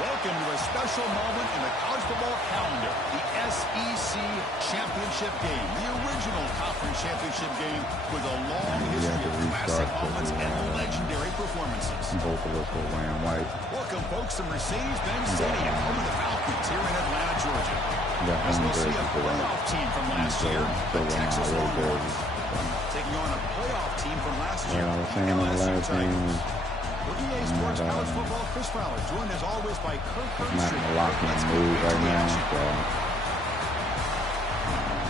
Welcome to a special moment in the college football calendar, the SEC Championship game, the original conference championship game with a long history of classic moments and legendary performances. Both of us were wearing white. Welcome, folks, to Mercedes-Benz Stadium, home of the Falcons here in Atlanta, Georgia. As we'll see a playoff team from last year, the Texas Longhorns, taking on a playoff team from last year, the LSU Tigers. For EA Sports College Football, Chris Fowler, joined as always by Kirk Herbstreit. I'm not going to lock my move right now, so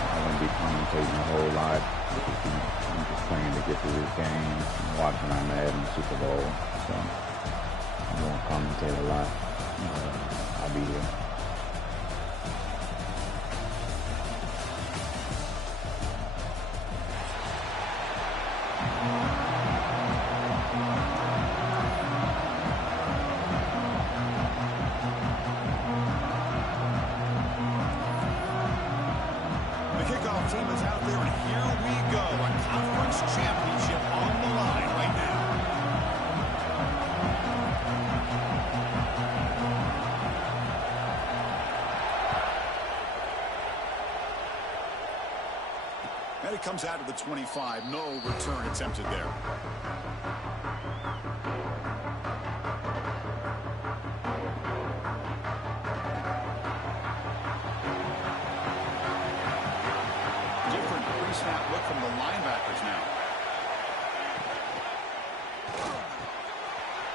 I won't be commentating a whole lot. I'm just playing to get through this game, watching our Madden Super Bowl, so I won't commentate a lot. I'll be here. Team is out there, and here we go. A conference championship on the line right now. And it comes out to the 25. No return attempted there. Snap look from the linebackers now.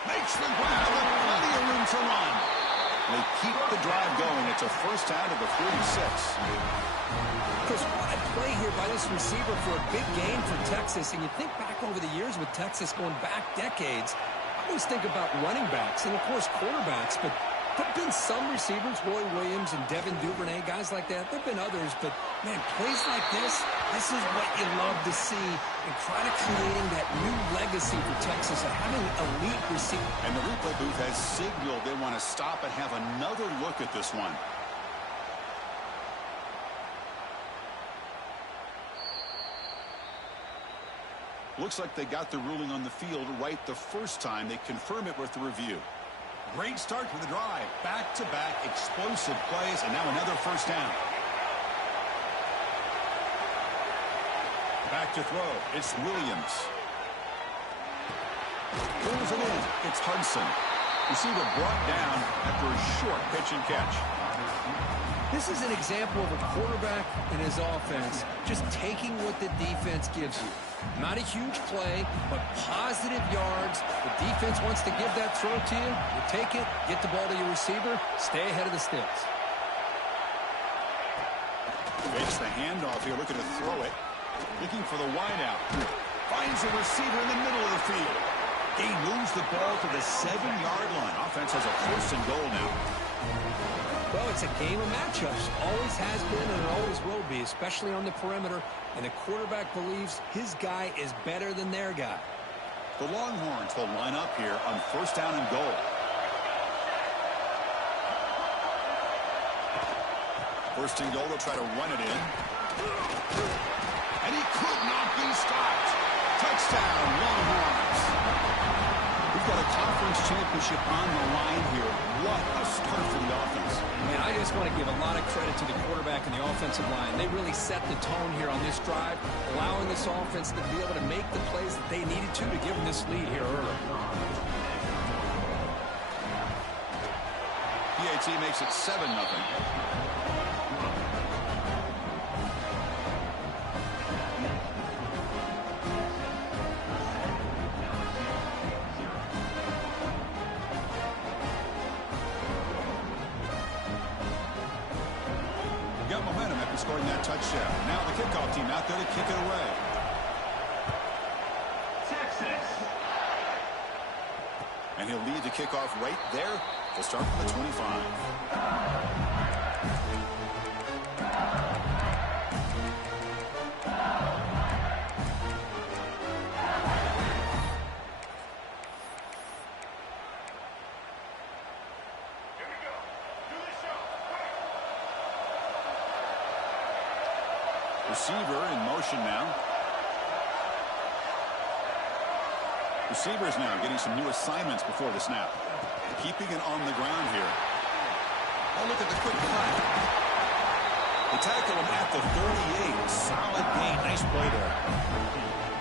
Makes the grab with plenty of room to run. They keep the drive going. It's a first down to the 46. Chris, what a play here by this receiver for a big game for Texas. And you think back over the years with Texas going back decades, I always think about running backs and, of course, quarterbacks, but there have been some receivers, Roy Williams and Devin Duvernay, guys like that. There have been others, but, man, plays like this is what you love to see and try to creating that new legacy for Texas of having elite receivers. And the replay booth has signaled they want to stop and have another look at this one. Looks like they got the ruling on the field right the first time. They confirm it with the review. Great start for the drive. Back-to-back explosive plays, and now another first down. Back to throw. It's Williams. Pulls it in. It's Hudson. Receiver brought down after a short pitch and catch. This is an example of a quarterback and his offense just taking what the defense gives you. Not a huge play, but positive yards. The defense wants to give that throw to you. You take it, get the ball to your receiver, stay ahead of the sticks. Fakes the handoff here, looking to throw it. Looking for the wideout. Finds a receiver in the middle of the field. He moves the ball to the 7-yard line. Offense has a first and goal now. Well, it's a game of matchups. Always has been and it always will be, especially on the perimeter. And the quarterback believes his guy is better than their guy. The Longhorns will line up here on first down and goal. First and goal, they'll try to run it in. And he could not be stopped. Touchdown, Longhorns. We've got a conference championship on the line here. What a start for the offense. Man, I just want to give a lot of credit to the quarterback and the offensive line. They really set the tone here on this drive, allowing this offense to be able to make the plays that they needed to give them this lead here early. PAT makes it 7-0. Got momentum after scoring that touchdown. Now the kickoff team out there to kick it away. Texas. And he'll lead the kickoff right there. They'll start from the 25. Receiver in motion now. Receivers now getting some new assignments before the snap. Keeping it on the ground here. Oh, look at the quick cut. They tackle him at the 38. Solid gain. Nice play there.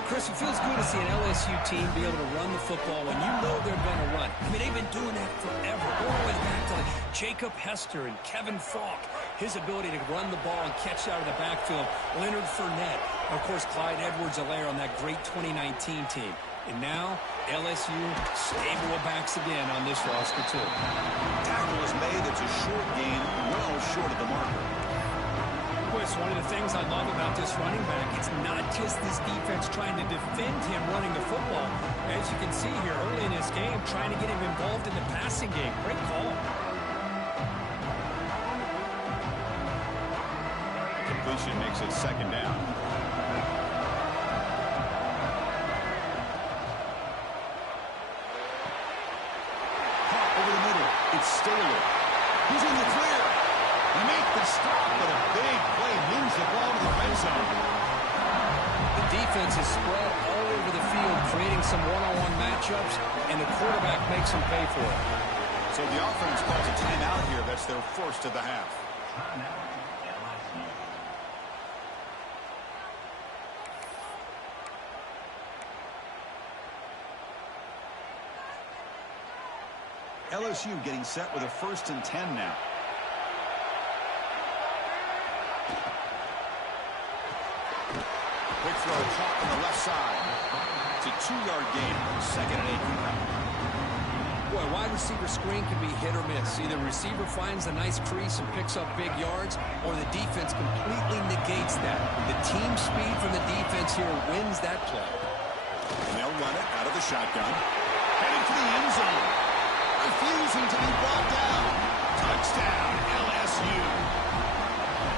Chris, it feels good to see an LSU team be able to run the football when you know they're going to run. I mean, they've been doing that forever. All the way back to like Jacob Hester and Kevin Falk. His ability to run the ball and catch out of the backfield. Leonard Fournette. And of course, Clyde Edwards-Helaire on that great 2019 team. And now, LSU stable of backs again on this roster, too. Tackle is made. It's a short gain, well short of the marker. Chris, one of the things I love about this running back, it's not just this defense trying to defend him running the football. As you can see here early in this game, trying to get him involved in the passing game. Great call. Completion makes it second down. Caught over the middle. It's Staley. He's in the clear. They make the stop, but a big play moves the ball to the red zone. The defense is spread all over the field, creating some one-on-one matchups, and the quarterback makes them pay for it. So the offense calls a timeout here. That's their first of the half. LSU getting set with a 1st and 10 now. Quick throw caught on the left side. It's a 2-yard gain. 2nd and 8 from them. Boy, wide receiver screen can be hit or miss. Either receiver finds a nice crease and picks up big yards, or the defense completely negates that. The team speed from the defense here wins that play. And they'll run it out of the shotgun. Heading for the end zone. Refusing to be brought down. Touchdown, LSU.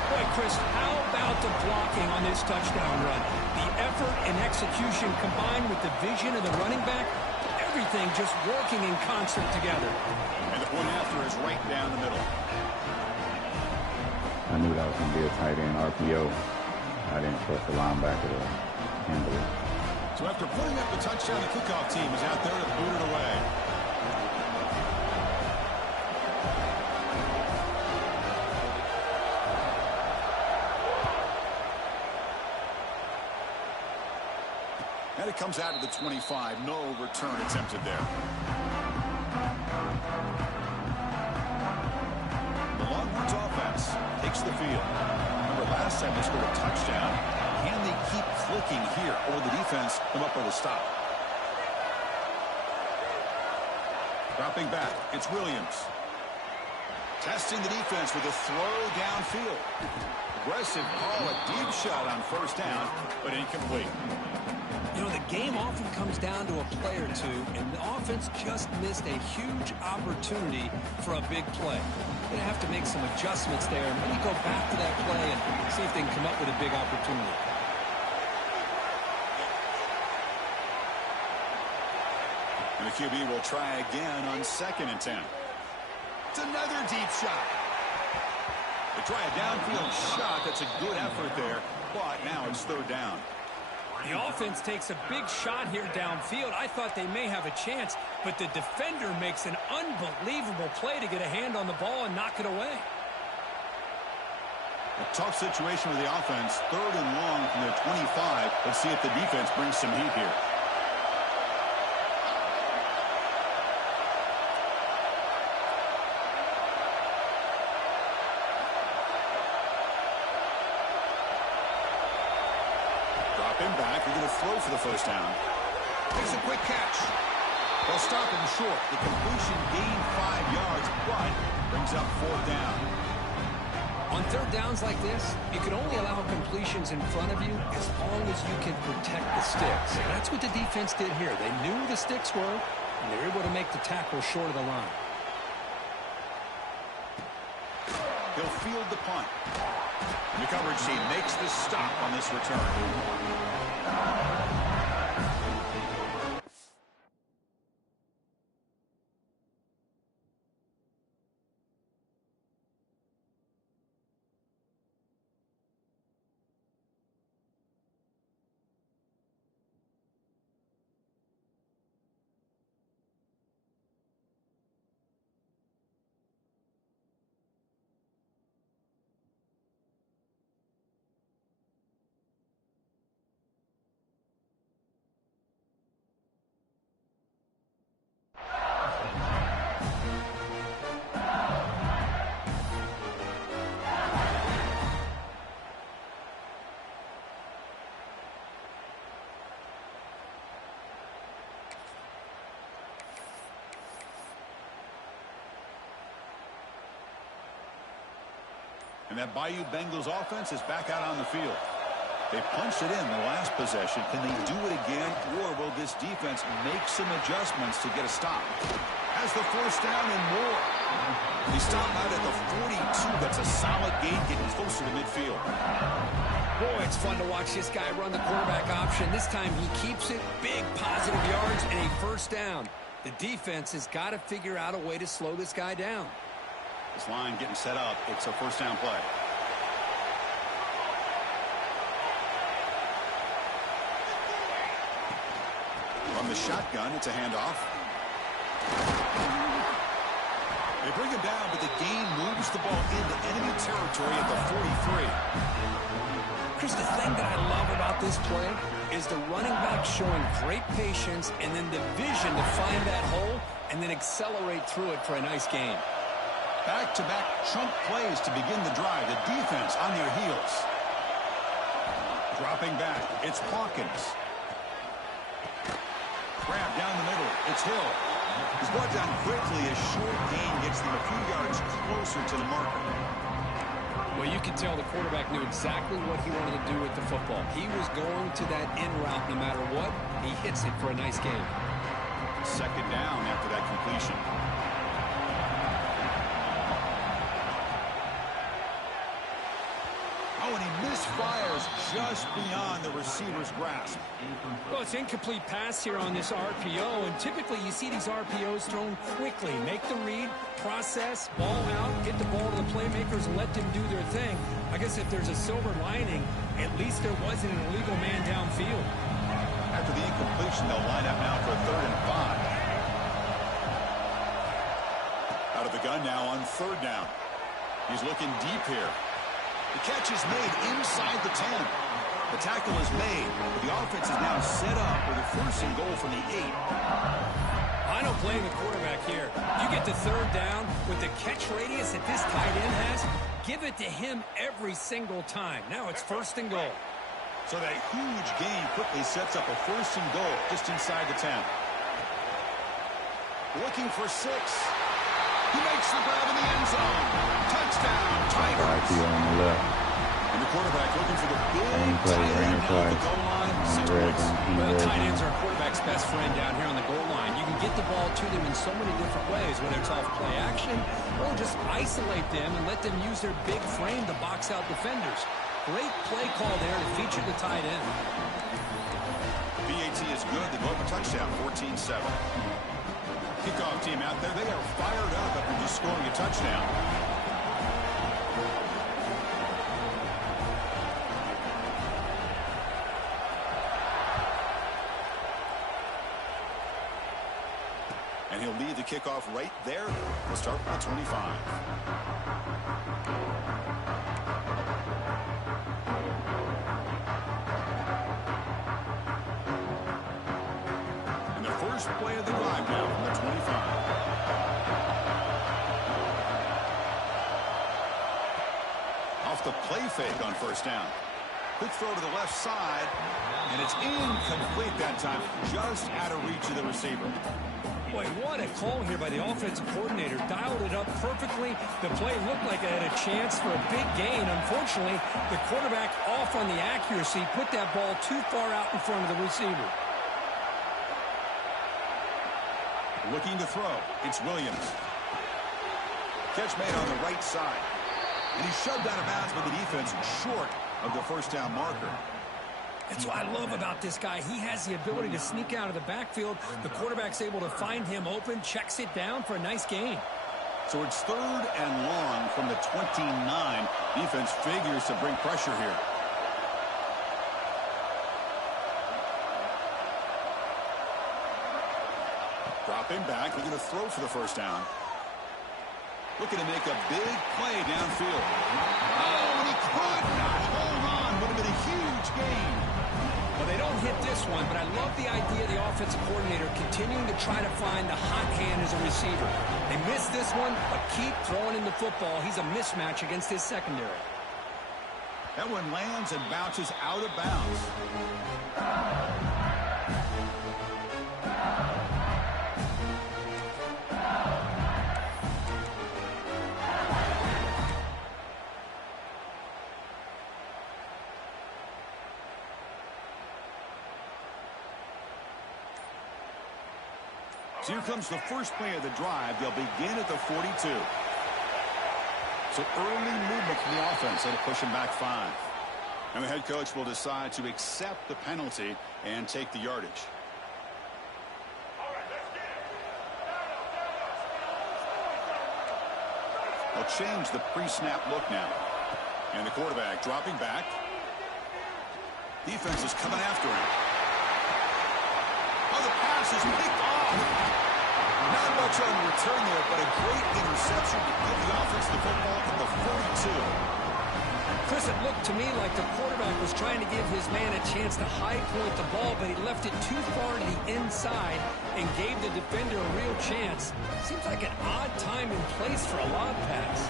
Boy, Chris, how about the blocking on this touchdown run? The effort and execution combined with the vision of the running back, everything just working in concert together. And the point after is right down the middle. I knew that was going to be a tight end RPO. I didn't trust the linebacker to handle it. So after putting up the touchdown, the kickoff team is out there to boot it away. And it comes out to the 25. No return attempted there. The Longhorns offense takes the field. Remember, last time they scored a touchdown. Can they keep clicking here, or will the defense come up with a stop? Dropping back, it's Williams. Testing the defense with a throw downfield. Aggressive call, a deep shot on 1st down, but incomplete. You know, the game often comes down to a play or two, and the offense just missed a huge opportunity for a big play. They're going to have to make some adjustments there, and maybe go back to that play and see if they can come up with a big opportunity. And the QB will try again on 2nd and 10. It's another deep shot. They try a downfield shot. That's a good effort there, but now it's 3rd down. The offense takes a big shot here downfield. I thought they may have a chance, but the defender makes an unbelievable play to get a hand on the ball and knock it away. A tough situation with the offense. 3rd and long from their 25. Let's see if the defense brings some heat here. Back, they're going to throw for the 1st down. Takes a quick catch. They'll stop him short. The completion gained 5 yards, but brings up 4th down. On 3rd downs like this, you can only allow completions in front of you as long as you can protect the sticks. And that's what the defense did here. They knew the sticks were, and they were able to make the tackle short of the line. He'll field the punt. And the coverage team makes the stop on this return. And that Bayou Bengals offense is back out on the field. They punched it in the last possession. Can they do it again, or will this defense make some adjustments to get a stop? Has the first down and more. They stop out at the 42. That's a solid gain, getting closer to midfield. Boy, it's fun to watch this guy run the quarterback option. This time he keeps it. Big positive yards and a first down. The defense has got to figure out a way to slow this guy down. This line getting set up. It's a first down play. From the shotgun, it's a handoff. They bring him down, but the gain moves the ball into enemy territory at the 43. Chris, the thing that I love about this play is the running back showing great patience and then the vision to find that hole and then accelerate through it for a nice gain. Back-to-back chunk plays to begin the drive. The defense on their heels. Dropping back, it's Hawkins. Grab down the middle, it's Hill. He's brought down quickly. A short gain gets them a few yards closer to the marker. Well, you can tell the quarterback knew exactly what he wanted to do with the football. He was going to that in route no matter what. He hits it for a nice gain. Second down after that completion. Oh, and he misfires just beyond the receiver's grasp. Well, it's incomplete pass here on this RPO, and typically you see these RPOs thrown quickly. Make the read, process, ball out, get the ball to the playmakers, and let them do their thing. I guess if there's a silver lining, at least there wasn't an illegal man downfield. After the incompletion, they'll line up now for a 3rd and 5. Out of the gun now on 3rd down. He's looking deep here. The catch is made inside the 10. The tackle is made, but the offense is now set up with a 1st and goal from the 8. I don't blame the quarterback here. You get the 3rd down with the catch radius that this tight end has, give it to him every single time. Now it's 1st and goal. So that huge gain quickly sets up a 1st and goal just inside the 10. Looking for 6. He makes the grab in the end zone. Touchdown, Tigers. RPO on the left. And the quarterback looking for the big play, tight end play. at the goal line. 6 points. Well, tight ends are a quarterback's best friend down here on the goal line. You can get the ball to them in so many different ways, whether it's off play action or just isolate them and let them use their big frame to box out defenders. Great play call there to feature the tight end. BAT is good. They go up a touchdown, 14-7. Kickoff team out there. They are fired up after just scoring a touchdown. And he'll lead the kickoff right there. We'll start with the 25. And the first play of the drive now from the 25. Off the play fake on 1st down. Quick throw to the left side, and it's incomplete that time, just out of reach of the receiver. Boy, what a call here by the offensive coordinator. Dialed it up perfectly. The play looked like it had a chance for a big gain. Unfortunately, the quarterback off on the accuracy, put that ball too far out in front of the receiver. Looking to throw, it's Williams. Catch made on the right side. And he's shoved out of bounds by the defense short of the 1st down marker. That's what I love about this guy. He has the ability to sneak out of the backfield. The quarterback's able to find him open, checks it down for a nice gain. So it's 3rd and long from the 29. Defense figures to bring pressure here. Dropping back, looking to throw for the 1st down. Looking to make a big play downfield. Oh, and he could not hold on. Would have been a huge gain. Well, they don't hit this one, but I love the idea of the offensive coordinator continuing to try to find the hot hand as a receiver. They missed this one, but keep throwing in the football. He's a mismatch against his secondary. That one lands and bounces out of bounds. So here comes the first play of the drive. They'll begin at the 42. So early movement from the offense. That'll push him back 5. And the head coach will decide to accept the penalty and take the yardage. They'll change the pre-snap look now. And the quarterback dropping back. Defense is coming after him. Oh, the pass is picked off. Not much on the return there, but a great interception to give the offense the football at the 42. Chris, it looked to me like the quarterback was trying to give his man a chance to high point the ball, but he left it too far to the inside and gave the defender a real chance. Seems like an odd time and place for a lob pass.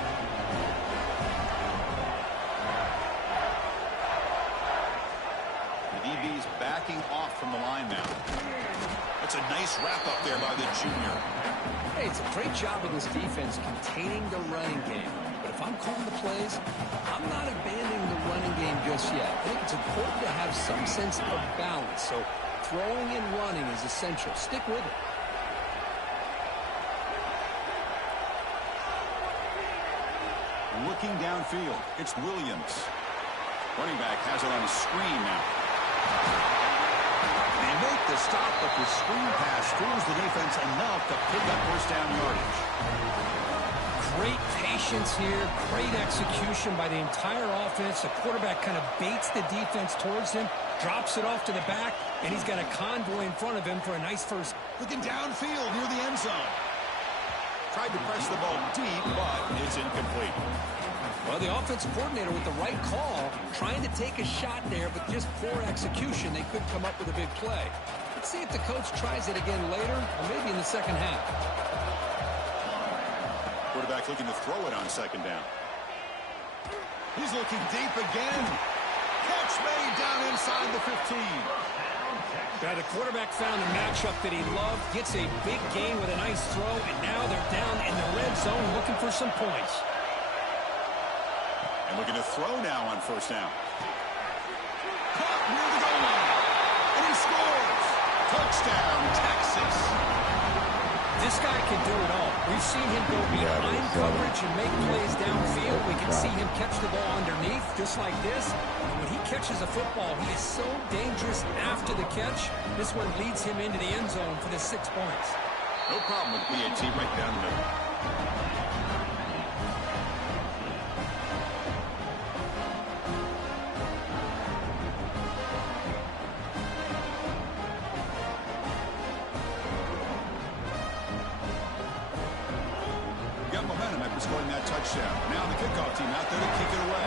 The DB's backing off from the line now. That's a nice wrap-up there by the junior. Hey, it's a great job of this defense containing the running game. But if I'm calling the plays, I'm not abandoning the running game just yet. I think it's important to have some sense of balance. So throwing and running is essential. Stick with it. Looking downfield, it's Williams. Running back has it on a screen now. They make the stop, but the screen pass fools the defense enough to pick up first down yardage. Great patience here, great execution by the entire offense. The quarterback kind of baits the defense towards him, drops it off to the back, and he's got a convoy in front of him for a nice first. Looking downfield near the end zone. Tried to press the ball deep, but it's incomplete. Well, the offensive coordinator with the right call, trying to take a shot there, but just poor execution. They could come up with a big play. Let's see if the coach tries it again later, or maybe in the second half. Quarterback looking to throw it on second down. He's looking deep again. Catch made down inside the 15. Yeah, the quarterback found a matchup that he loved, gets a big gain with a nice throw, and now they're down in the red zone looking for some points. And looking to throw now on first down. Caught near the goal line. And he scores. Touchdown, Texas. This guy can do it all. We've seen him go behind coverage and make plays downfield. We can see him catch the ball underneath, just like this. And when he catches a football, he is so dangerous after the catch. This one leads him into the end zone for the 6 points. No problem with the PAT right down the middle. Scoring that touchdown. Now the kickoff team out there to kick it away.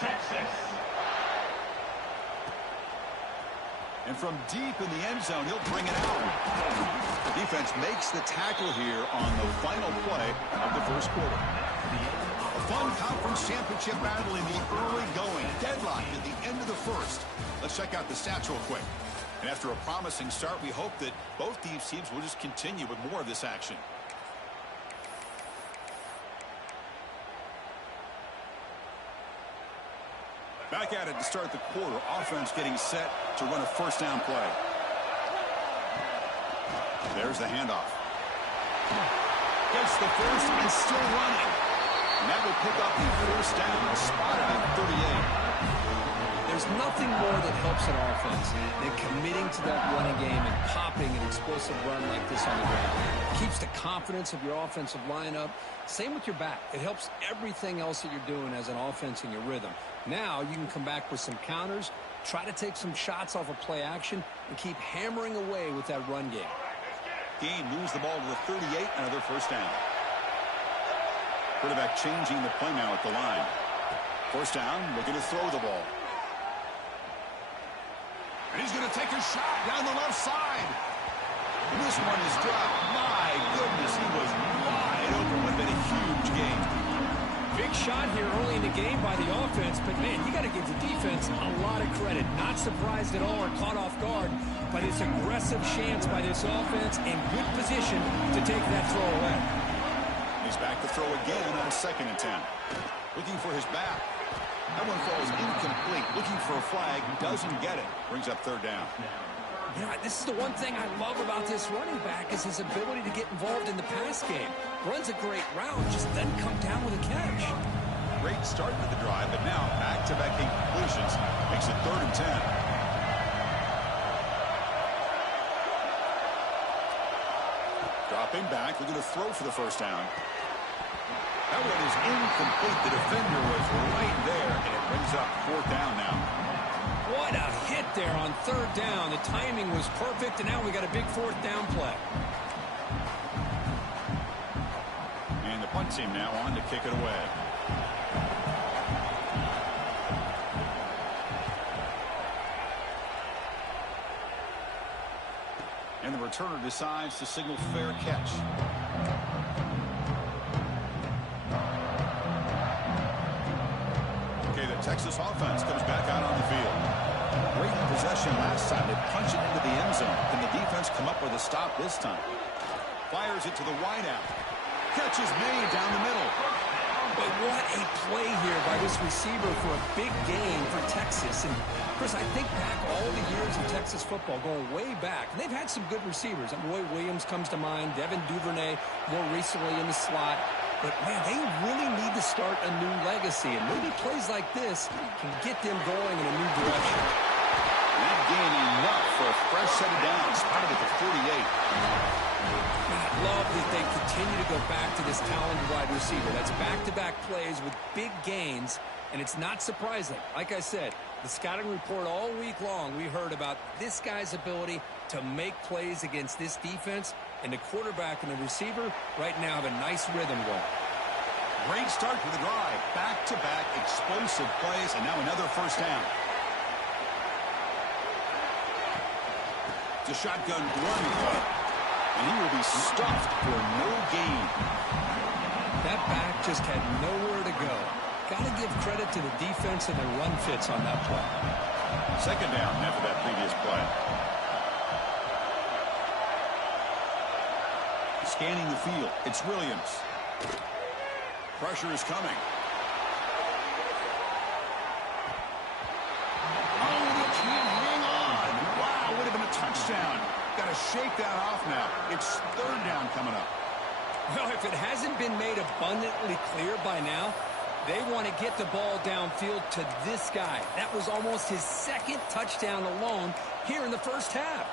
Texas. And from deep in the end zone, he'll bring it out. The defense makes the tackle here on the final play of the first quarter. A fun conference championship battle in the early going. Deadlocked at the end of the first. Let's check out the stats real quick. And after a promising start, we hope that both these teams will just continue with more of this action. Back at it to start the quarter. Offense getting set to run a first down play. There's the handoff. Gets the first and still running. And that will pick up the first down, spotted at 38. There's nothing more that helps an offense than committing to that running game and popping an explosive run like this on the ground. It keeps the confidence of your offensive lineup. Same with your back. It helps everything else that you're doing as an offense in your rhythm. Now you can come back with some counters, try to take some shots off of play action, and keep hammering away with that run game. Gain moves the ball to the 38, another first down. Quarterback changing the play now at the line. First down, looking to throw the ball. And he's going to take a shot down the left side. And this one is dropped. My goodness, he was wide open. Would have been a huge game. Big shot here early in the game by the offense, but man, you got to give the defense a lot of credit. Not surprised at all or caught off guard, but it's aggressive chance by this offense in good position to take that throw away. He's back to throw again on 2nd and 10. Looking for his back. That one falls incomplete. Looking for a flag. Doesn't get it. Brings up third down. Yeah, this is the one thing I love about this running back is his ability to get involved in the pass game. Runs a great route, just doesn't come down with a catch. Great start to the drive, but now back-to-back incompletions makes it 3rd and 10. Dropping back, looking to throw for the first down. That one is incomplete. The defender was right there, and it brings up 4th down now. What a hit there on 3rd down. The timing was perfect, and now we got a big 4th down play. And the punt team now on to kick it away. And the returner decides to signal fair catch. Okay, the Texas offense comes back out on the field. Great possession last time. They punch it into the end zone. Can the defense come up with a stop this time? Fires it to the wideout. Catch is made down the middle. But what a play here by this receiver for a big gain for Texas. And, Chris, I think back all the years of Texas football, going way back, and they've had some good receivers. Roy Williams comes to mind, Devin Duvernay more recently in the slot. But, man, they really need to start a new legacy. And maybe plays like this can get them going in a new direction. Not gaining enough for a fresh set of downs. Spotted at the 48. I love that they continue to go back to this talented wide receiver. That's back-to-back plays with big gains, and it's not surprising. Like I said, the scouting report all week long, we heard about this guy's ability to make plays against this defense, and the quarterback and the receiver right now have a nice rhythm going. Great start to the drive. Back-to-back explosive plays, and now another first down. It's a shotgun run play. And he will be stuffed for no gain. That back just had nowhere to go. Got to give credit to the defense and their run fits on that play. 2nd down after that previous play. Scanning the field. It's Williams. Pressure is coming. Oh, they can't hang on. Wow, would have been a touchdown. Got to shake that off now. It's 3rd down coming up. Well, if it hasn't been made abundantly clear by now, they want to get the ball downfield to this guy. That was almost his 2nd touchdown alone here in the first half.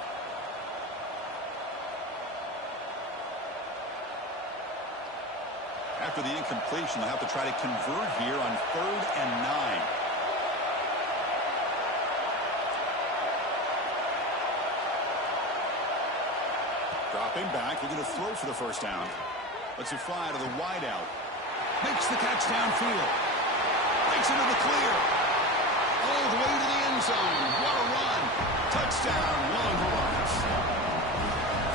After the incompletion, they'll have to try to convert here on 3rd and 9. Dropping back, looking to throw for the first down. Lets it fly to the wideout. Makes the catch downfield. Breaks into the clear. All the way to the end zone. What a run. Touchdown, Longhorns.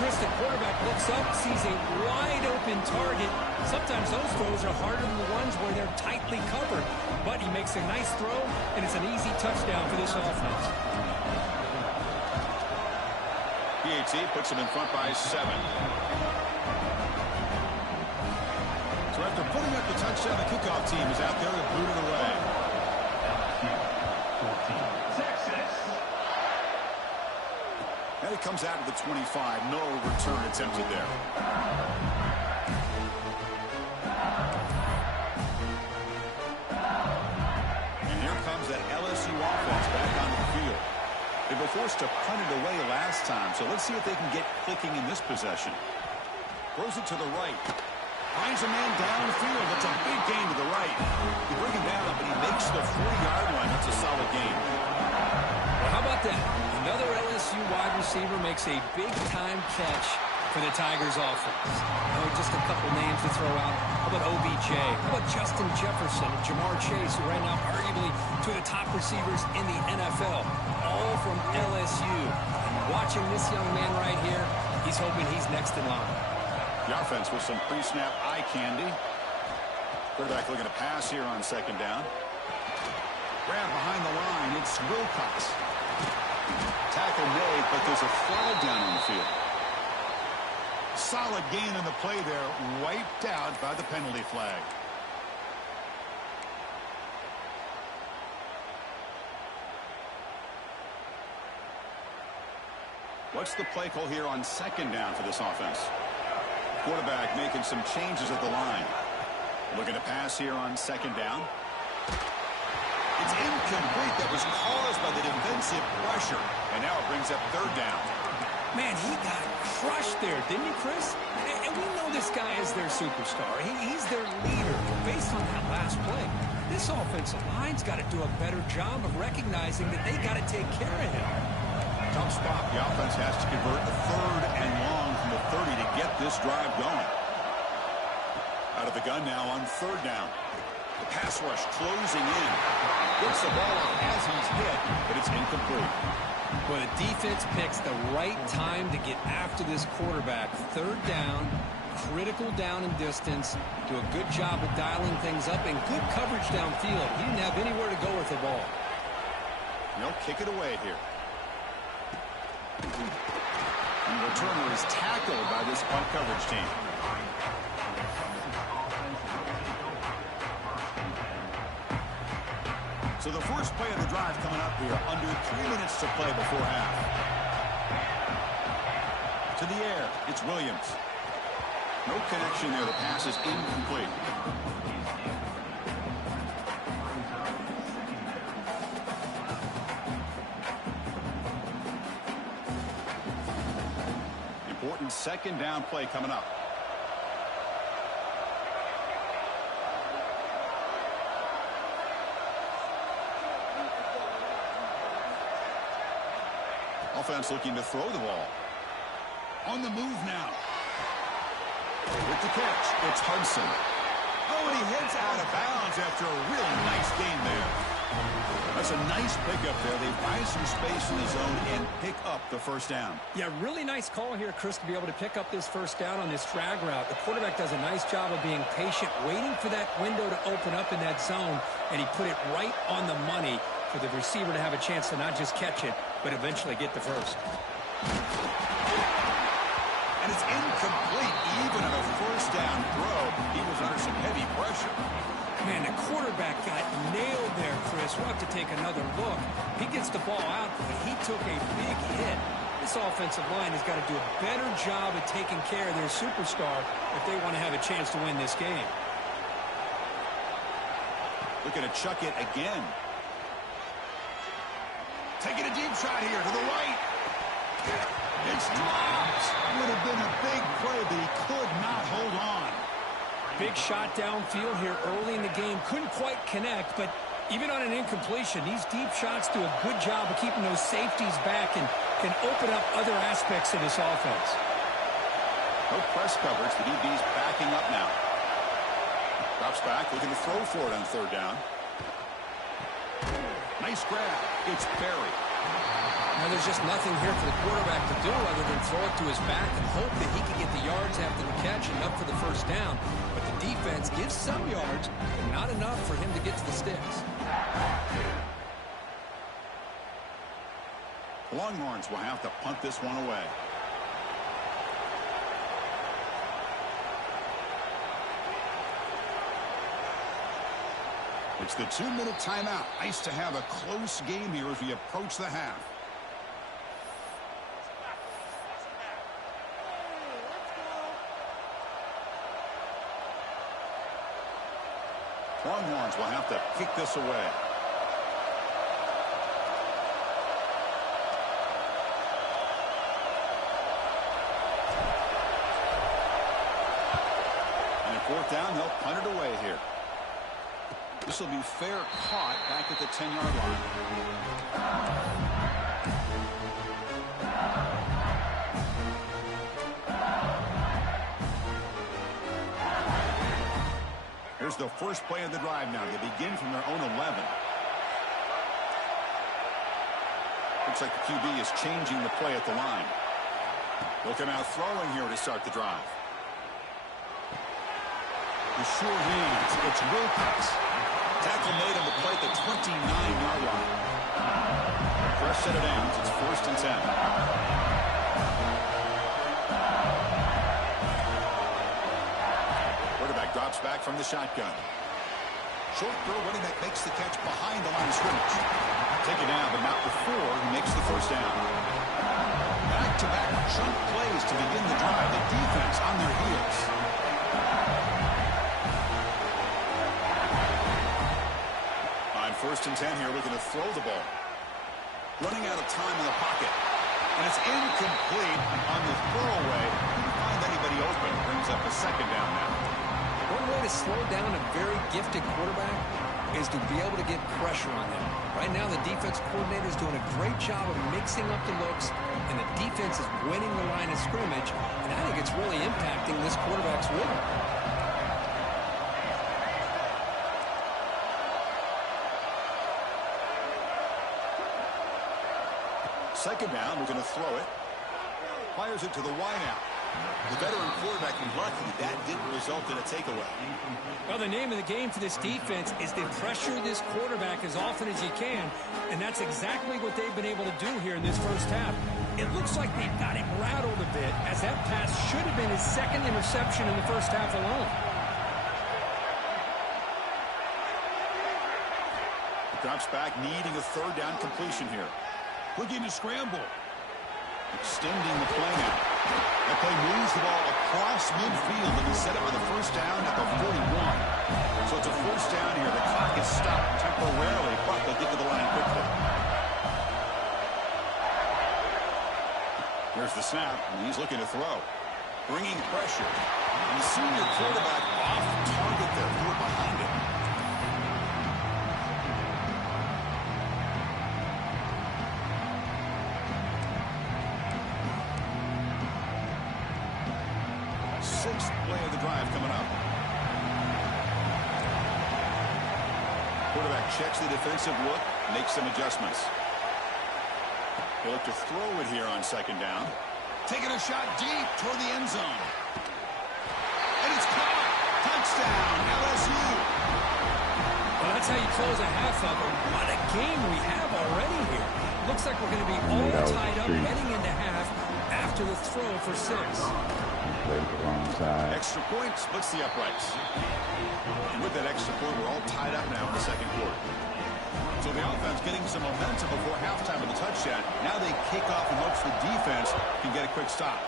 Chris, the quarterback looks up, sees a wide-open target. Sometimes those throws are harder than the ones where they're tightly covered. But he makes a nice throw, and it's an easy touchdown for this offense. PAT puts him in front by 7. So after putting up the touchdown, the kickoff team is out there to boot it away. And it comes out to the 25. No return attempted there. And here comes that LSU offense back onto the field. They were forced to punt it away last time, so let's see if they can get clicking in this possession. Throws it to the right. Finds a man downfield. That's a big gain to the right. You bring him down, but he makes the 40-yard line. That's a solid gain. Well, how about that? Another LSU wide receiver makes a big-time catch for the Tigers offense. Oh, just a couple names to throw out. How about OBJ? How about Justin Jefferson and Jamar Chase, who right now arguably two of the top receivers in the NFL, all from LSU. And watching this young man right here, he's hoping he's next in line. The offense with some pre-snap eye candy. Quarterback looking to pass here on 2nd down. Grab behind the line. It's Wilcox. Tackle made, but there's a flag down on the field. Solid gain in the play there. Wiped out by the penalty flag. What's the play call here on second down for this offense? Quarterback making some changes at the line. Looking to pass here on second down. It's incomplete. That was caused by the defensive pressure. And now it brings up third down. Man, he got crushed there, didn't he, Chris? And we know this guy is their superstar. He's their leader. Based on that last play, this offensive line's got to do a better job of recognizing that they got to take care of him. Tough spot. The offense has to convert the third and long from the 30 to get this drive going. Out of the gun now on third down. The pass rush closing in. Gets the ball off as he's hit, but it's incomplete. Well, the defense picks the right time to get after this quarterback. Third down, critical down and distance. Do a good job of dialing things up and good coverage downfield. He didn't have anywhere to go with the ball. They'll kick it away here. And the returner is tackled by this punt coverage team. So the first play of the drive coming up here. Under 3 minutes to play before half. To the air. It's Williams. No connection there. The pass is incomplete. Important second down play coming up. Offense looking to throw the ball. On the move now. With the catch, it's Hudson. Oh, and he heads out of bounds after a really nice gain there. That's a nice pickup there. They buy some space in the zone and pick up the first down. Yeah, really nice call here, Chris, to be able to pick up this first down on this drag route. The quarterback does a nice job of being patient, waiting for that window to open up in that zone, and he put it right on the money for the receiver to have a chance to not just catch it, but eventually get the first. And it's incomplete. Even on a first down throw, he was under some heavy pressure. Man, the quarterback got nailed there, Chris. We'll have to take another look. He gets the ball out, but he took a big hit. This offensive line has got to do a better job of taking care of their superstar if they want to have a chance to win this game. Looking to chuck it again. Taking a deep shot here to the right. It's dropped. Would have been a big play, but he could not hold on. Big shot downfield here early in the game. Couldn't quite connect, but even on an incompletion, these deep shots do a good job of keeping those safeties back and can open up other aspects of this offense. No press coverage. The DB's backing up now. Drops back, looking to throw for it on third down. Nice grab. It's Berry. Now there's just nothing here for the quarterback to do other than throw it to his back and hope that he can get the yards after the catch and up for the first down. But the defense gives some yards, but not enough for him to get to the sticks. The Longhorns will have to punt this one away. It's the 2-minute timeout. Nice to have a close game here as we approach the half. Longhorns will have to kick this away. And a fourth down, they'll punt it away here. This will be fair caught back at the 10-yard line. Here's the first play of the drive now. They begin from their own 11. Looks like the QB is changing the play at the line. They'll come out throwing here to start the drive. The sure hands. It's Wilcox. Tackle made on the play at the 29-yard line. Fresh set of downs. It's 1st and 10. Quarterback drops back from the shotgun. Short throw, running back makes the catch behind the line of scrimmage. Take it down, but not before he makes the first down. Back-to-back chunk plays to begin the drive. The defense on their heels. On 1st and 10 here, looking to throw the ball. Running out of time in the pocket. And it's incomplete on the throwaway. Didn't find anybody open. Brings up a 2nd down now. One way to slow down a very gifted quarterback is to be able to get pressure on them. Right now, the defense coordinator is doing a great job of mixing up the looks, and the defense is winning the line of scrimmage, and I think it's really impacting this quarterback's rhythm. Second down, we're going to throw it. Fires it to the wideout. The veteran quarterback is lucky that didn't result in a takeaway. Well, the name of the game for this defense is to pressure this quarterback as often as you can, and that's exactly what they've been able to do here in this first half. It looks like they've got him rattled a bit, as that pass should have been his 2nd interception in the first half alone. Drops back, needing a 3rd down completion here. Looking to scramble. Extending the play now. That play moves the ball across midfield and is set up with a 1st down at the 41. So it's a 1st down here. The clock is stopped temporarily, but they'll get to the line quickly. Here's the snap, and he's looking to throw. Bringing pressure. And the senior quarterback off target there. Threw it behind him. Sixth play of the drive coming up. Quarterback checks the defensive look, makes some adjustments. He'll look to throw it here on 2nd down. Taking a shot deep toward the end zone. And it's caught. Touchdown, LSU. Well, that's how you close a half of it. What a game we have already here. Looks like we're going to be all tied up heading into half after the throw for 6. Played the wrong side. Extra point splits the uprights. And with that extra point, we're all tied up now in the 2nd quarter. So the offense getting some momentum before halftime with the touchdown. Now they kick off in hopes the defense can get a quick stop.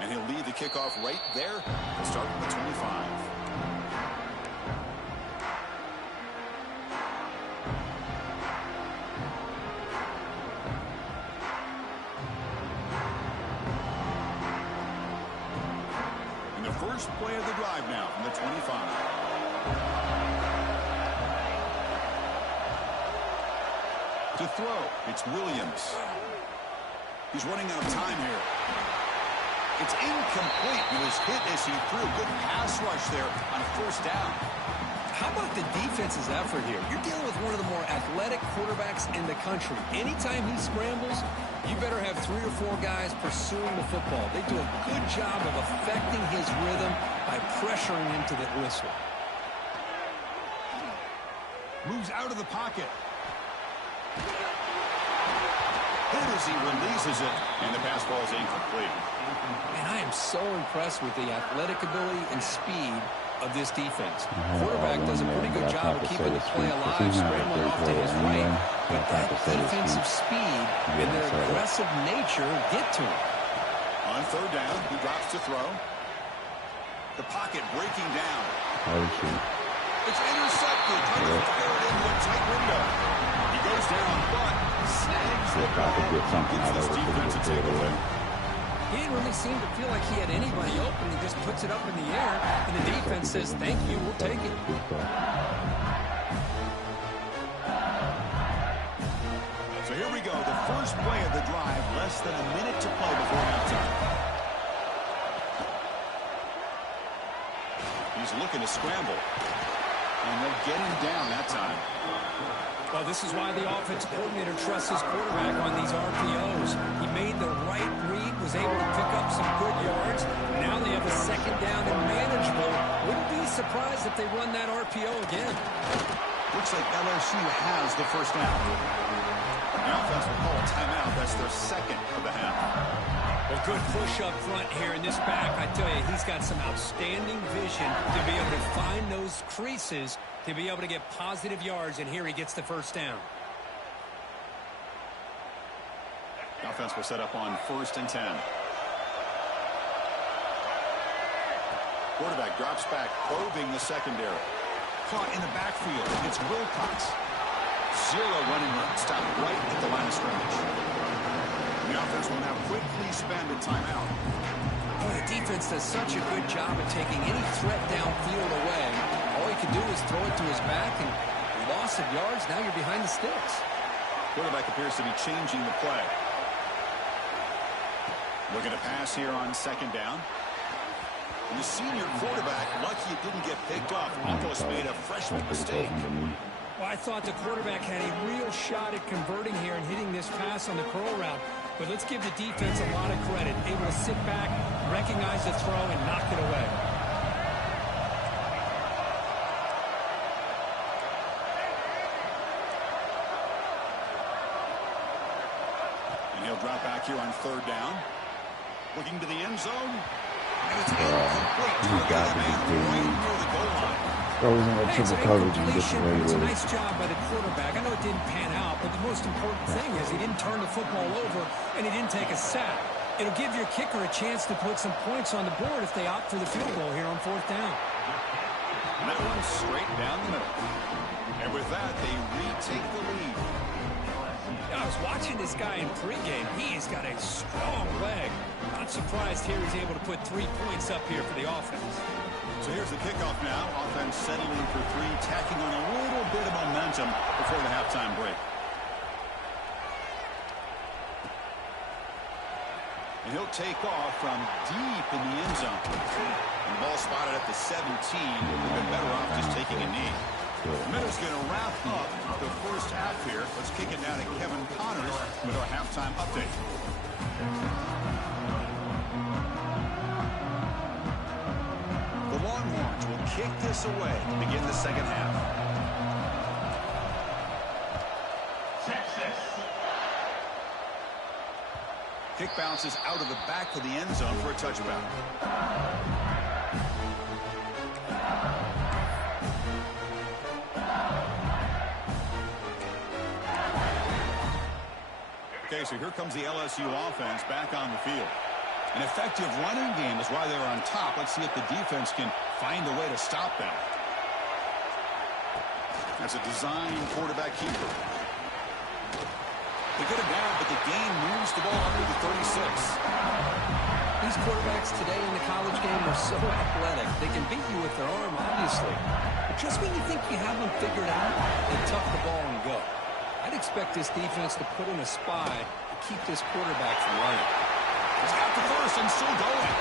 And he'll lead the kickoff right there. We'll start from the 25. First play of the drive now from the 25. To throw, it's Williams. He's running out of time here. It's incomplete. He was hit as he threw. Good pass rush there on 1st down. How about the defense's effort here? You're dealing with one of the more athletic quarterbacks in the country. Anytime he scrambles, you better have 3 or 4 guys pursuing the football. They do a good job of affecting his rhythm by pressuring him to the whistle. Moves out of the pocket. Hit as he releases it, and the pass ball is incomplete. And I am so impressed with the athletic ability and speed of this defense. Quarterback does a pretty good job of keeping the play alive, scrambling off to his right, but that defensive speed and their aggressive nature get to him. On 3rd down, he drops to throw. The pocket breaking down. It's intercepted. Trying to fire it into a tight window. He goes down, but snags the ball. Gets this defense a takeaway. He didn't really seem to feel like he had anybody open. He just puts it up in the air, and the defense says, thank you, we'll take it. So here we go, the first play of the drive, less than a minute to play before halftime. He's looking to scramble, and they'll get him down that time. Well, this is why the offense coordinator trusts his quarterback on these RPOs. He made the right read, was able to pick up some good yards. Now they have a 2nd down and manageable. Wouldn't be surprised if they run that RPO again. Looks like LSU has the 1st down. The offense will call a timeout. That's their 2nd of the half. Well, good push up front here in this back. I tell you, he's got some outstanding vision to be able to find those creases, to be able to get positive yards, and here he gets the 1st down. Offense will set up on 1st and 10. Quarterback drops back, probing the secondary. Caught in the backfield. It's Wilcox. Zero running room. Stopped right at the line of scrimmage. The offense will now quickly spend a timeout. Oh, the defense does such a good job of taking any threat downfield away. All he can do is throw it to his back, and loss of yards, now you're behind the sticks. Quarterback appears to be changing the play. Looking to pass here on 2nd down. And the senior quarterback, lucky it didn't get picked off, almost made a freshman mistake. Well, I thought the quarterback had a real shot at converting here and hitting this pass on the curl route. But let's give the defense a lot of credit. Able to sit back, recognize the throw, and knock it away. And he'll drop back here on 3rd down. Looking to the end zone. And it's incomplete. You got to be kidding me. Right near the goal line. Throws in that triple coverage and gets away It's a with it. nice job by the quarterback. I know it didn't pan out, but the most important thing is he didn't turn the football over and he didn't take a sack. It'll give your kicker a chance to put some points on the board if they opt for the field goal here on 4th down. And that one straight down the middle. And with that, they retake the lead. I was watching this guy in pregame. He's got a strong leg. Not surprised here he's able to put 3 points up here for the offense. So here's the kickoff now. Offense settling for 3, tacking on a little bit of momentum before the halftime break. And he'll take off from deep in the end zone. And the ball spotted at the 17. We've been better off just taking a knee. The minute's going to wrap up the first half here. Let's kick it down to Kevin Connors with our halftime update. The Longhorns will kick this away to begin the second half. Kick bounces out of the back of the end zone for a touchback. Okay, so here comes the LSU offense back on the field. An effective running game is why they're on top. Let's see if the defense can find a way to stop them. That's a design quarterback keeper. They get him down, but the gain moves the ball under the 36. These quarterbacks today in the college game are so athletic. They can beat you with their arm, obviously. But just when you think you have them figured out, they tuck the ball and go. I'd expect this defense to put in a spy to keep this quarterback from running. He's got the first and still going.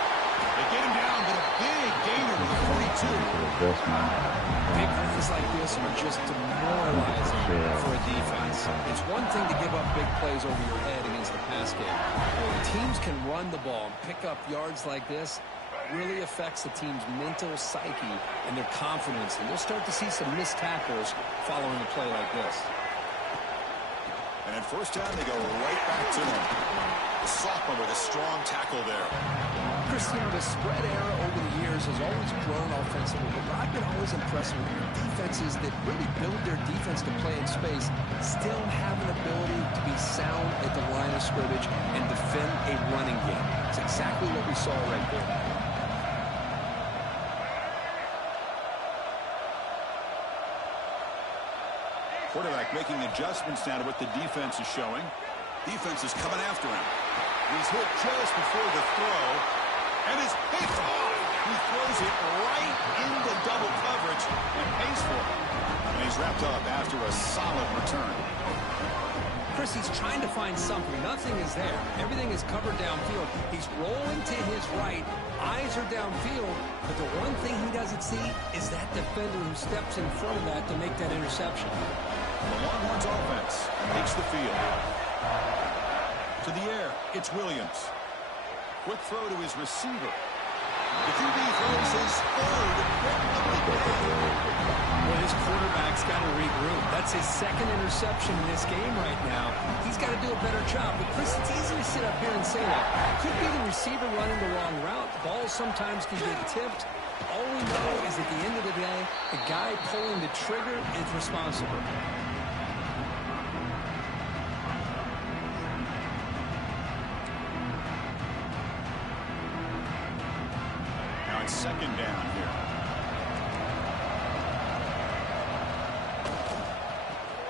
They get him down, but a big gainer to the 42. Big plays like this are just demoralizing for a defense. It's one thing to give up big plays over your head against the pass game. When teams can run the ball and pick up yards like this, it really affects the team's mental psyche and their confidence. And you'll start to see some missed tackles following a play like this. And at first down, they go right back to him. The sophomore with a strong tackle there. Chris, the spread era over the years has always grown offensively, but what I've been always impressed with defenses that really build their defense to play in space still have an ability to be sound at the line of scrimmage and defend a running game. It's exactly what we saw right there. Quarterback making adjustments now to what the defense is showing. Defense is coming after him. He's hit just before the throw, and is picked off. He throws it right into double coverage and pays for it. And he's wrapped up after a solid return. Chris, he's trying to find something. Nothing is there. Everything is covered downfield. He's rolling to his right. Eyes are downfield. But the one thing he doesn't see is that defender who steps in front of that to make that interception. The Longhorns offense takes the field. To the air, it's Williams. Quick throw to his receiver. The QB throws his third pick of the day. Well, his quarterback's got to regroup. That's his second interception in this game right now. He's got to do a better job. But, Chris, it's easy to sit up here and say that. Could be the receiver running the wrong route. Balls sometimes can get tipped. All we know is at the end of the day, the guy pulling the trigger is responsible.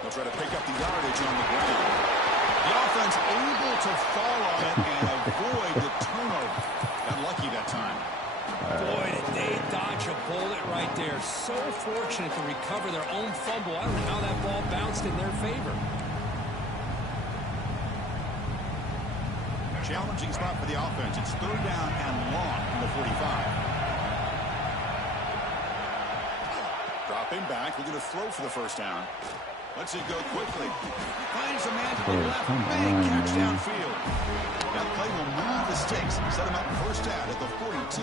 They'll try to pick up the yardage on the ground. The offense able to fall on it and avoid the turnover. Got lucky that time. Boy, did they dodge a bullet right there. So fortunate to recover their own fumble. I don't know how that ball bounced in their favor. Challenging spot for the offense. It's 3rd down and long from the 45. Dropping back. We're going to throw for the 1st down. Lets it go quickly. Finds a man to the left. Big catch downfield. That play will move the sticks. Set him up 1st down at the 42.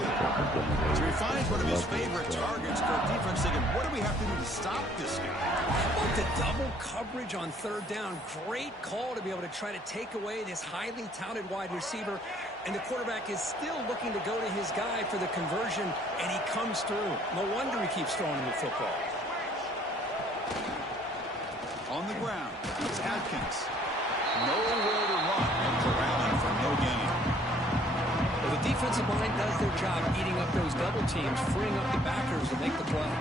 So he finds one of his favorite targets. For defense thinking, what do we have to do to stop this guy? How about the double coverage on 3rd down? Great call to be able to try to take away this highly touted wide receiver. And the quarterback is still looking to go to his guy for the conversion, and he comes through. No wonder he keeps throwing him the football. On the ground, it's Atkins. Nowhere to run, and corralling for no gain. Well, the defensive line does their job eating up those double teams, freeing up the backers to make the play.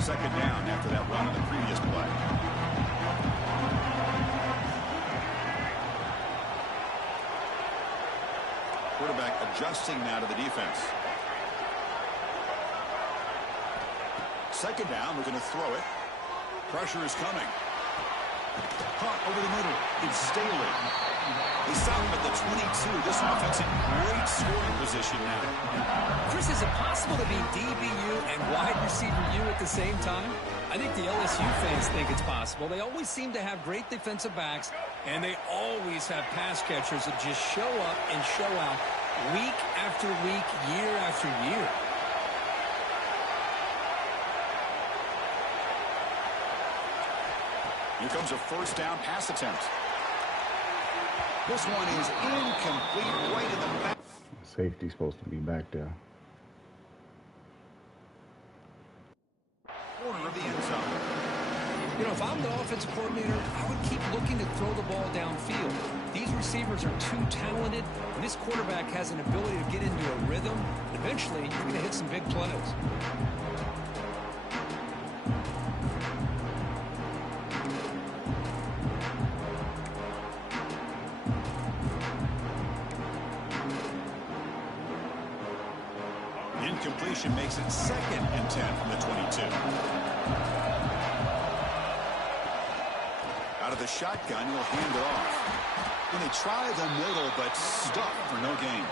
Second down after that run on the previous play. Quarterback adjusting now to the defense. Second down, we're going to throw it. Pressure is coming. Caught over the middle. It's Staley. They stop him at the 22. This offense in great scoring position now. Chris, is it possible to be DBU and wide receiver U at the same time? I think the LSU fans think it's possible. They always seem to have great defensive backs, and they always have pass catchers that just show up and show out week after week, year after year. Here comes a 1st down pass attempt. This one is incomplete, right in the back. Safety's supposed to be back there. Corner of the end zone. You know, if I'm the offensive coordinator, I would keep looking to throw the ball downfield. These receivers are too talented, and this quarterback has an ability to get into a rhythm. And eventually, you're going to hit some big plays. Incompletion makes it 2nd and 10 from the 22. Out of the shotgun, he'll hand it off. And they try the middle, but stuck for no gain.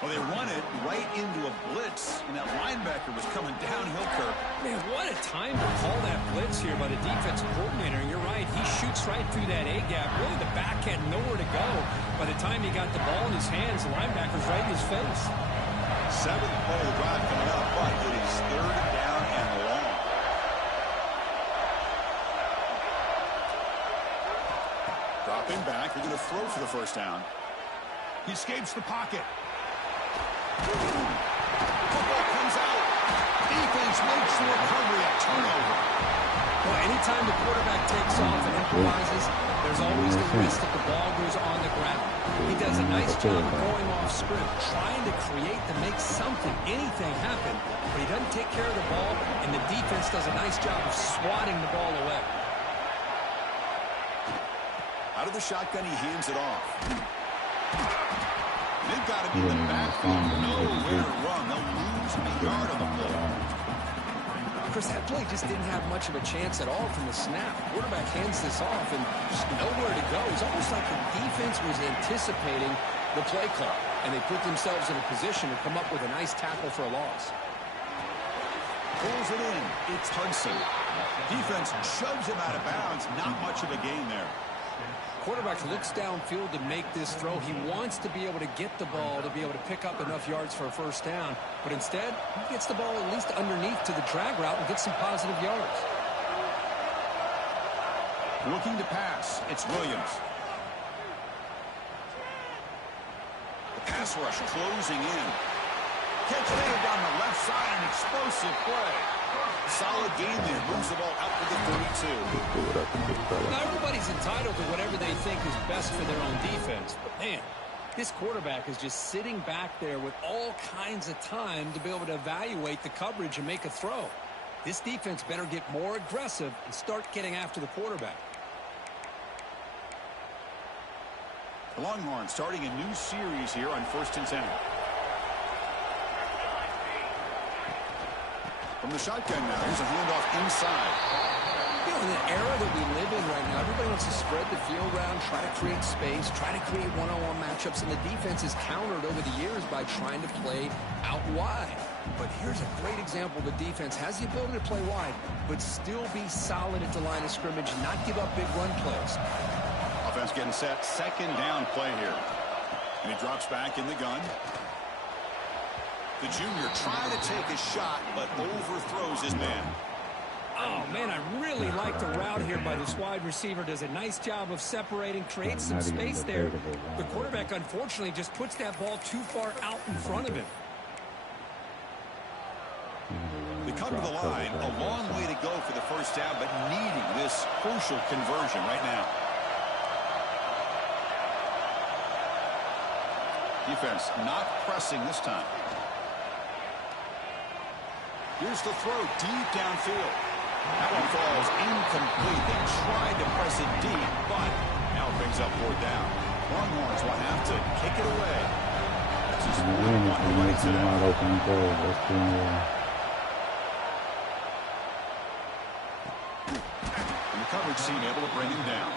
Well, they run it right into a blitz, and that linebacker was coming downhill, Kirk. Man, what a time to call that blitz here by the defensive coordinator. And you're right, he shoots right through that A-gap. Really, the back had nowhere to go. By the time he got the ball in his hands, the linebacker's right in his face. 7th play of the drive coming up, but it is 3rd down and long. Dropping back, they're going to throw for the 1st down. He escapes the pocket. Football comes out. Defense makes the recovery, a turnover. Well, anytime the quarterback takes off and improvises, there's always the risk that the ball goes on the ground. He does a nice job of going off script, trying to create to make something, anything happen, but he doesn't take care of the ball, and the defense does a nice job of swatting the ball away. Out of the shotgun, he hands it off. They've got him in the backfield. Nowhere to run. They'll lose a yard on the play. Chris, that play just didn't have much of a chance at all from the snap. The quarterback hands this off and just nowhere to go. It's almost like the defense was anticipating the play call, and they put themselves in a position to come up with a nice tackle for a loss. Pulls it in. It's Hudson. Defense shoves him out of bounds. Not much of a gain there. Quarterback looks downfield to make this throw. He wants to be able to get the ball to be able to pick up enough yards for a 1st down. But instead, he gets the ball at least underneath to the drag route and gets some positive yards. Looking to pass. It's Williams. The pass rush closing in. Catch made down the left side, an explosive play. Solid game there. Moves the ball out to the 32. Now, everybody's entitled to whatever they think is best for their own defense. But, man, this quarterback is just sitting back there with all kinds of time to be able to evaluate the coverage and make a throw. This defense better get more aggressive and start getting after the quarterback. The Longhorns starting a new series here on 1st and 10. From the shotgun now, here's a handoff inside. You know, in the era that we live in right now, everybody wants to spread the field around, try to create space, try to create one-on-one matchups, and the defense is countered over the years by trying to play out wide. But here's a great example. The defense has the ability to play wide, but still be solid at the line of scrimmage, not give up big run plays. Offense getting set. 2nd down play here. And he drops back in the gun. The junior trying to take a shot, but overthrows his man. Oh, man, I really like the route here by this wide receiver. Does a nice job of separating, creates some space there. The quarterback, unfortunately, just puts that ball too far out in front of him. They come to the line. A long way to go for the first down, but needing this crucial conversion right now. Defense not pressing this time. Here's the throw deep downfield. That one falls incomplete. They tried to press it deep, but now it brings up 4th down. Longhorns will have to kick it away. That's just one way today. And the coverage team able to bring him down.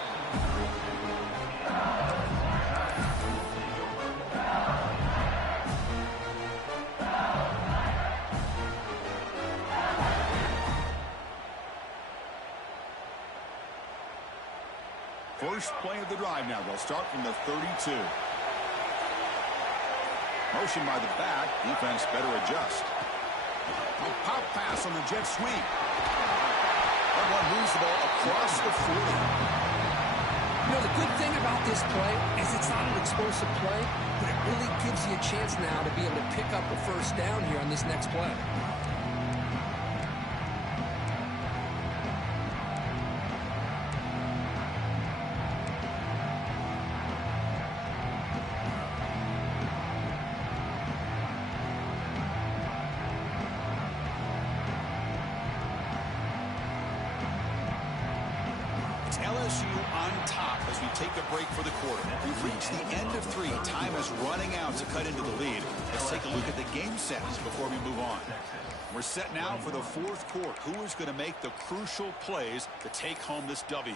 First play of the drive now. They'll start from the 32. Motion by the back. Defense better adjust. A pop pass on the jet sweep. That one moves the ball across the 40. You know, the good thing about this play is it's not an explosive play, but it really gives you a chance now to be able to pick up a first down here on this next play. LSU on top as we take a break for the quarter. We've reached the end of 3. Time is running out to cut into the lead. Let's take a look at the game sets before we move on. We're set now for the 4th quarter. Who is going to make the crucial plays to take home this W?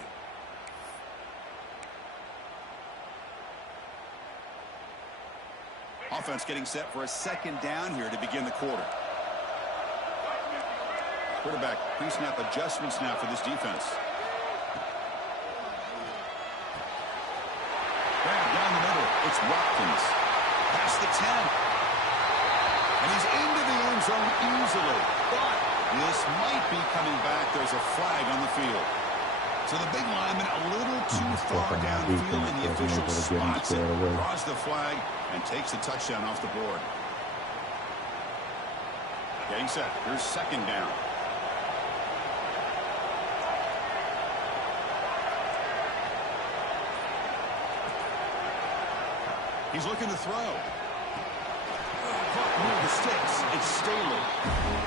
Offense getting set for a 2nd down here to begin the quarter. Quarterback pre-snap adjustments now for this defense. Down the middle, it's Watkins. Past the 10. And he's into the end zone easily. But this might be coming back. There's a flag on the field. So the big lineman a little too far downfield, and the official spots it, draws the flag, and takes the touchdown off the board. Getting set. Here's 2nd down. He's looking to throw. Caught near the sticks. It's Staley.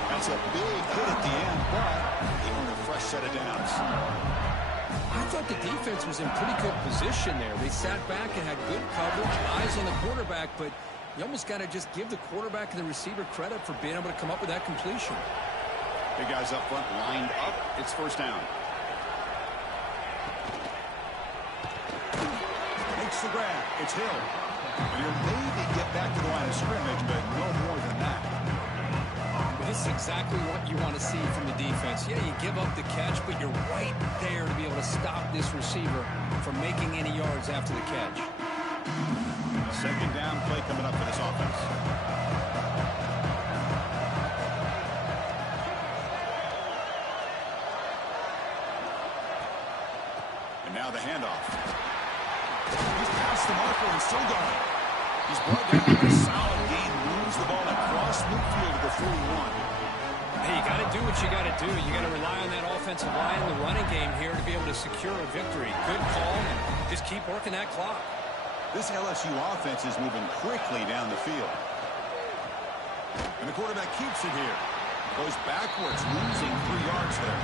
That's a big hit at the end, but they earn a fresh set of downs. I thought the defense was in pretty good position there. They sat back and had good coverage, eyes on the quarterback, but you almost got to just give the quarterback and the receiver credit for being able to come up with that completion. Big guys up front lined up. It's 1st down. Makes the grab. It's Hill. And he'll maybe get back to the line of scrimmage, but no more than that. This is exactly what you want to see from the defense. Yeah, you give up the catch, but you're right there to be able to stop this receiver from making any yards after the catch. 2nd down play coming up for this offense. And now the handoff. He's past the marker and still going. He's brought down a solid gain, moves the ball across midfield of the 41. Hey, you got to do what you got to do. You got to rely on that offensive line in the running game here to be able to secure a victory. Good call, and just keep working that clock. This LSU offense is moving quickly down the field. And the quarterback keeps it here. Goes backwards, losing 3 yards there.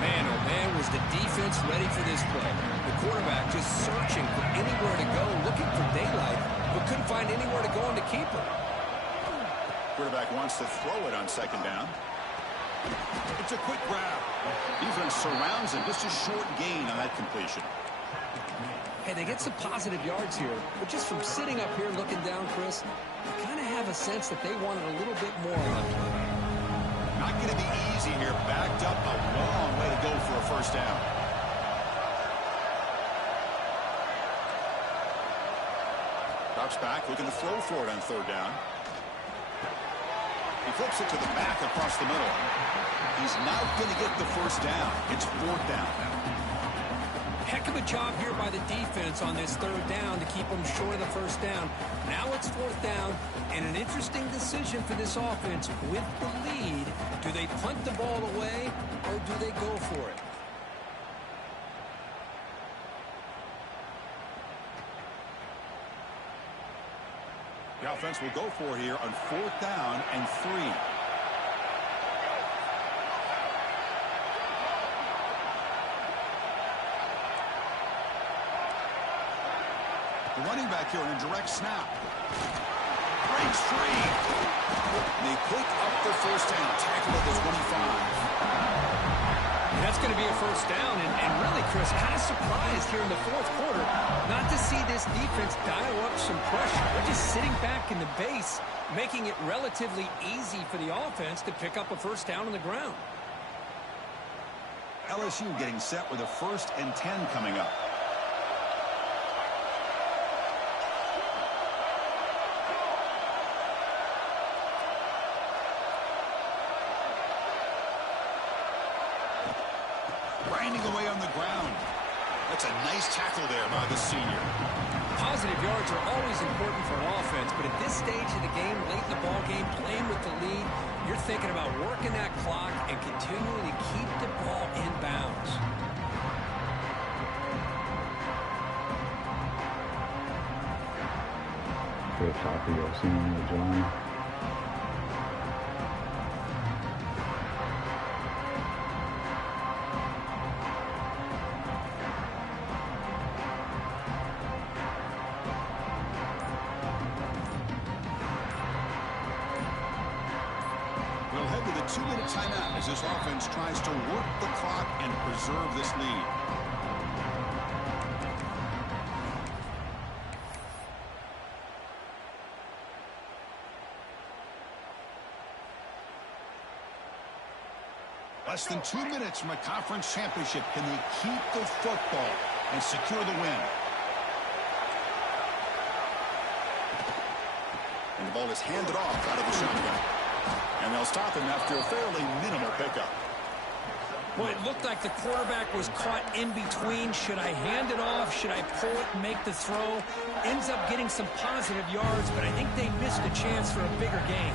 Man, oh man, was the defense ready for this play. The quarterback just searching for anywhere to go, looking for daylight, but couldn't find anywhere to go on the keeper. Quarterback wants to throw it on 2nd down. It's a quick grab. Defense surrounds him. Just a short gain on that completion. Hey, they get some positive yards here, but just from sitting up here looking down, Chris, I kind of have a sense that they wanted a little bit more on that play. Not going to be easy here. Backed up a long way to go for a 1st down. Drops back, looking to throw for it on 3rd down. He flips it to the back across the middle. He's not going to get the 1st down. It's 4th down now. Heck of a job here by the defense on this 3rd down to keep them short of the 1st down. Now it's 4th down, and an interesting decision for this offense. With the lead, do they punt the ball away, or do they go for it? The offense will go for it here on 4th down and 3. The running back here on a direct snap. Breaks free. They pick up the 1st down. Tackle at the 25. And that's going to be a 1st down. And really, Chris, kind of surprised here in the 4th quarter not to see this defense dial up some pressure. They're just sitting back in the base, making it relatively easy for the offense to pick up a 1st down on the ground. LSU getting set with a 1st and 10 coming up. Grinding away on the ground. That's a nice tackle there by the senior. Positive yards are always important for an offense, but at this stage of the game, late in the ball game, playing with the lead, you're thinking about working that clock and continuing to keep the ball in bounds. Good talk to your senior, John. We'll head to the 2-minute timeout as this offense tries to work the clock and preserve this lead. Less than 2 minutes from a conference championship. Can they keep the football and secure the win? And the ball is handed off out of the shotgun. And they'll stop him after a fairly minimal pickup. Well, it looked like the quarterback was caught in between. Should I hand it off? Should I pull it and make the throw? Ends up getting some positive yards, but I think they missed a chance for a bigger gain.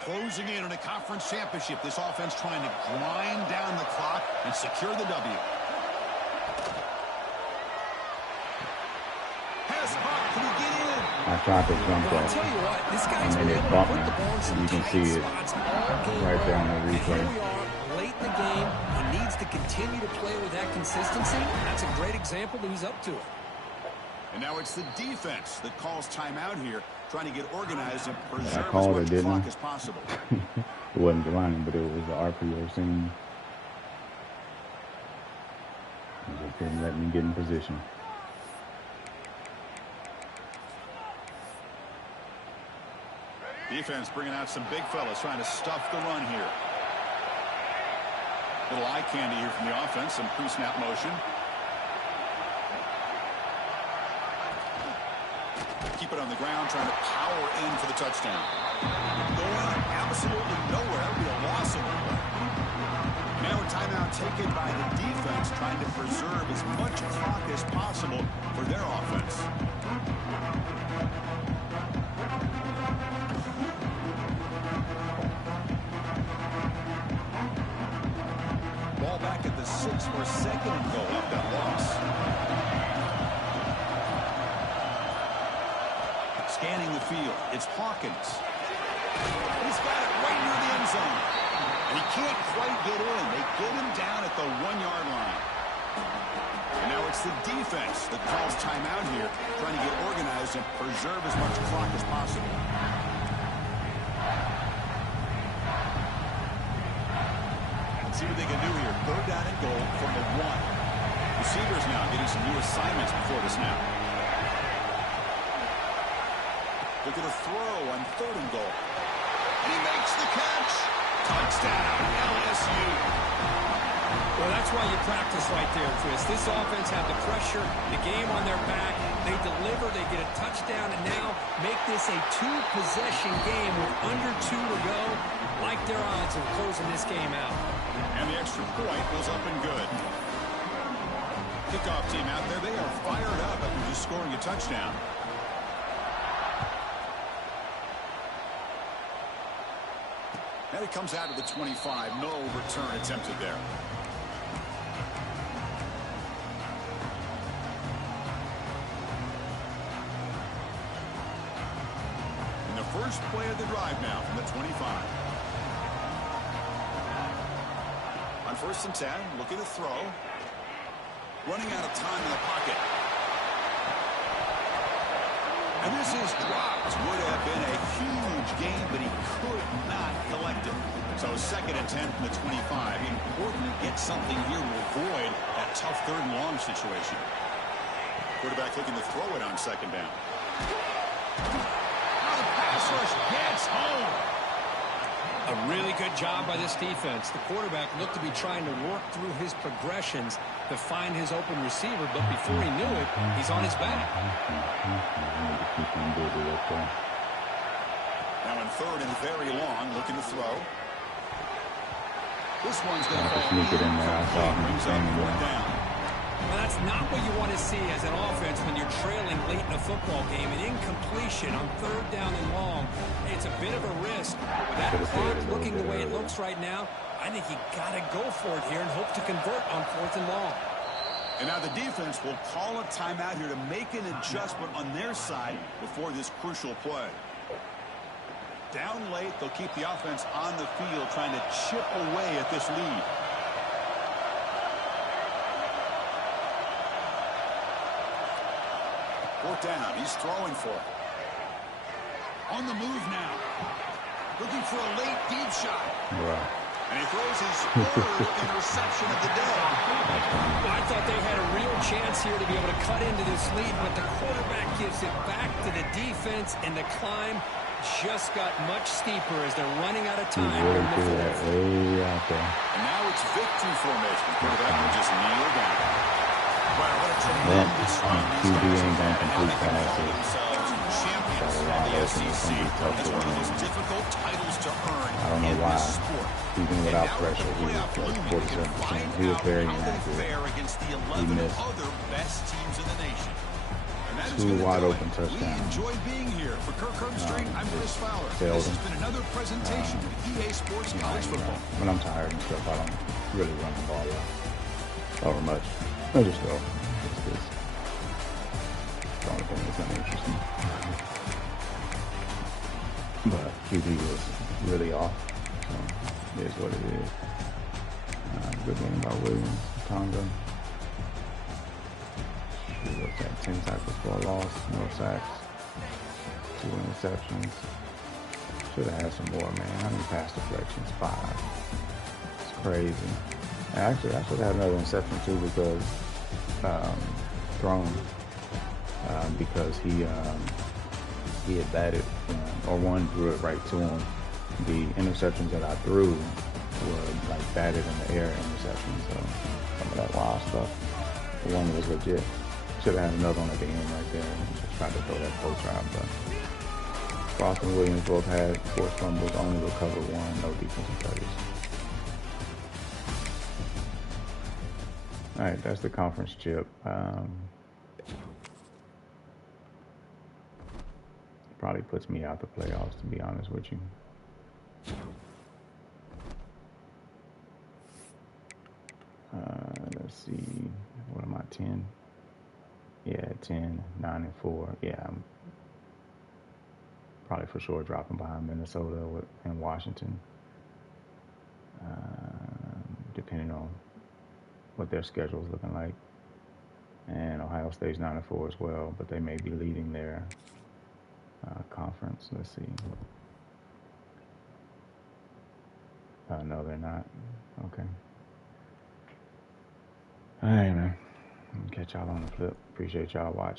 Closing in on a conference championship, this offense trying to grind down the clock and secure the W. Pass clock, can he get in? I tried to jump Well, I'll that, tell you what, this guy's and been then it able to bumped put the ball in me. some You can tight see it spots all game right there on the long. And replay. here we are, late in the game. He needs to continue to play with that consistency. That's a great example that he's up to it. And now it's the defense that calls timeout here, trying to get organized and preserve as called much it, didn't clock I? as possible. It wasn't running, but it was the RPO scene. It just didn't let me get in position. Defense bringing out some big fellas trying to stuff the run here. Little eye candy here from the offense, some pre-snap motion. Keep it on the ground, trying to power in for the touchdown. Going absolutely nowhere. It'll be a loss of the play. Now a timeout taken by the defense, trying to preserve as much clock as possible for their offense. Ball back at the 6 for second and goal off that loss. Scanning the field, it's Hawkins. He's got it right near the end zone. And he can't quite get in. They get him down at the 1-yard line. And now it's the defense that calls timeout here, trying to get organized and preserve as much clock as possible. Let's see what they can do here. 3rd down and goal from the 1. Receivers now getting some new assignments before the snap. They're going to throw on 3rd and goal. And he makes the catch. Touchdown, LSU. Well, that's why you practice right there, Chris. This offense had the pressure, the game on their back. They deliver, they get a touchdown, and now make this a 2-possession game with under 2 to go. Like their odds of closing this game out. And the extra point was up and good. Kickoff team out there, they are fired up after just scoring a touchdown. And it comes out of the 25. No return attempted there. And the first play of the drive now from the 25. On 1st and 10, looking to throw. Running out of time in the pocket. And this is dropped. Would have been a huge gain, but he could not collect it. So 2nd and 10 from the 25. Important to get something here to avoid that tough 3rd and long situation. Quarterback looking to throw it on 2nd down. Now the pass rush gets home. A really good job by this defense. The quarterback looked to be trying to work through his progressions to find his open receiver, but before he knew it, he's on his back. Now in 3rd and very long, looking to throw. This one's going to fall. Sneak it in there. I saw him standing down. Well, that's not what you want to see as an offense when you're trailing late in a football game. An incompletion on 3rd down and long. It's a bit of a risk. With that clock looking the way it looks right now, I think you got to go for it here and hope to convert on 4th and long. And now the defense will call a timeout here to make an adjustment on their side before this crucial play. Down late, they'll keep the offense on the field trying to chip away at this lead. Fourth down, he's throwing for it. On the move now. Looking for a late deep shot. Right. And he throws his 3rd interception of the day. Well, I thought they had a real chance here to be able to cut into this lead, but the quarterback gives it back to the defense, and the climb just got much steeper as they're running out of time. Really good way out there. And now it's victory formation. The quarterback will just kneel down. Wow, what a tremendous run. QB ain't going to complete passes. Champions of the SEC. It's one of the most difficult titles to earn. I don't know why. Even without pressure, he was like 47%. He was very inaccurate. He missed Other best teams in the nation. 2 wide open touchdowns. We enjoyed being here. For Kirk Herbstreit, I'm Chris Fowler. This has been another presentation of EA Sports College Football. When I'm tired and stuff, I don't really run the ball out over much. I just go. It's the only thing that's kind of interesting. But QB was really off. So it is what it is. Good game by Williams. Tonga. What's that? 10 tackles for a loss. No sacks. 2 interceptions. Should have had some more, man. How many pass deflections? 5. It's crazy. Actually, I should have had another interception too because thrown because he had batted or one threw it right to him. The interceptions that I threw were like batted in the air interceptions. So some of that wild stuff. The one was legit. Should have had another one at the end right there. Just tried to throw that poach out, but Frost and Williams both had forced fumbles, only recovered one, no defensive plays. All right, that's the conference chip. Probably puts me out the playoffs, to be honest with you. Let's see, what am I, 10? Yeah, 10, 9-4. Yeah, I'm probably for sure dropping behind Minnesota and Washington, depending on what their schedule is looking like. And Ohio State's 9-4 as well, but they may be leading their conference. Let's see. No, they're not. Okay. All right, man. Catch y'all on the flip. Appreciate y'all watching.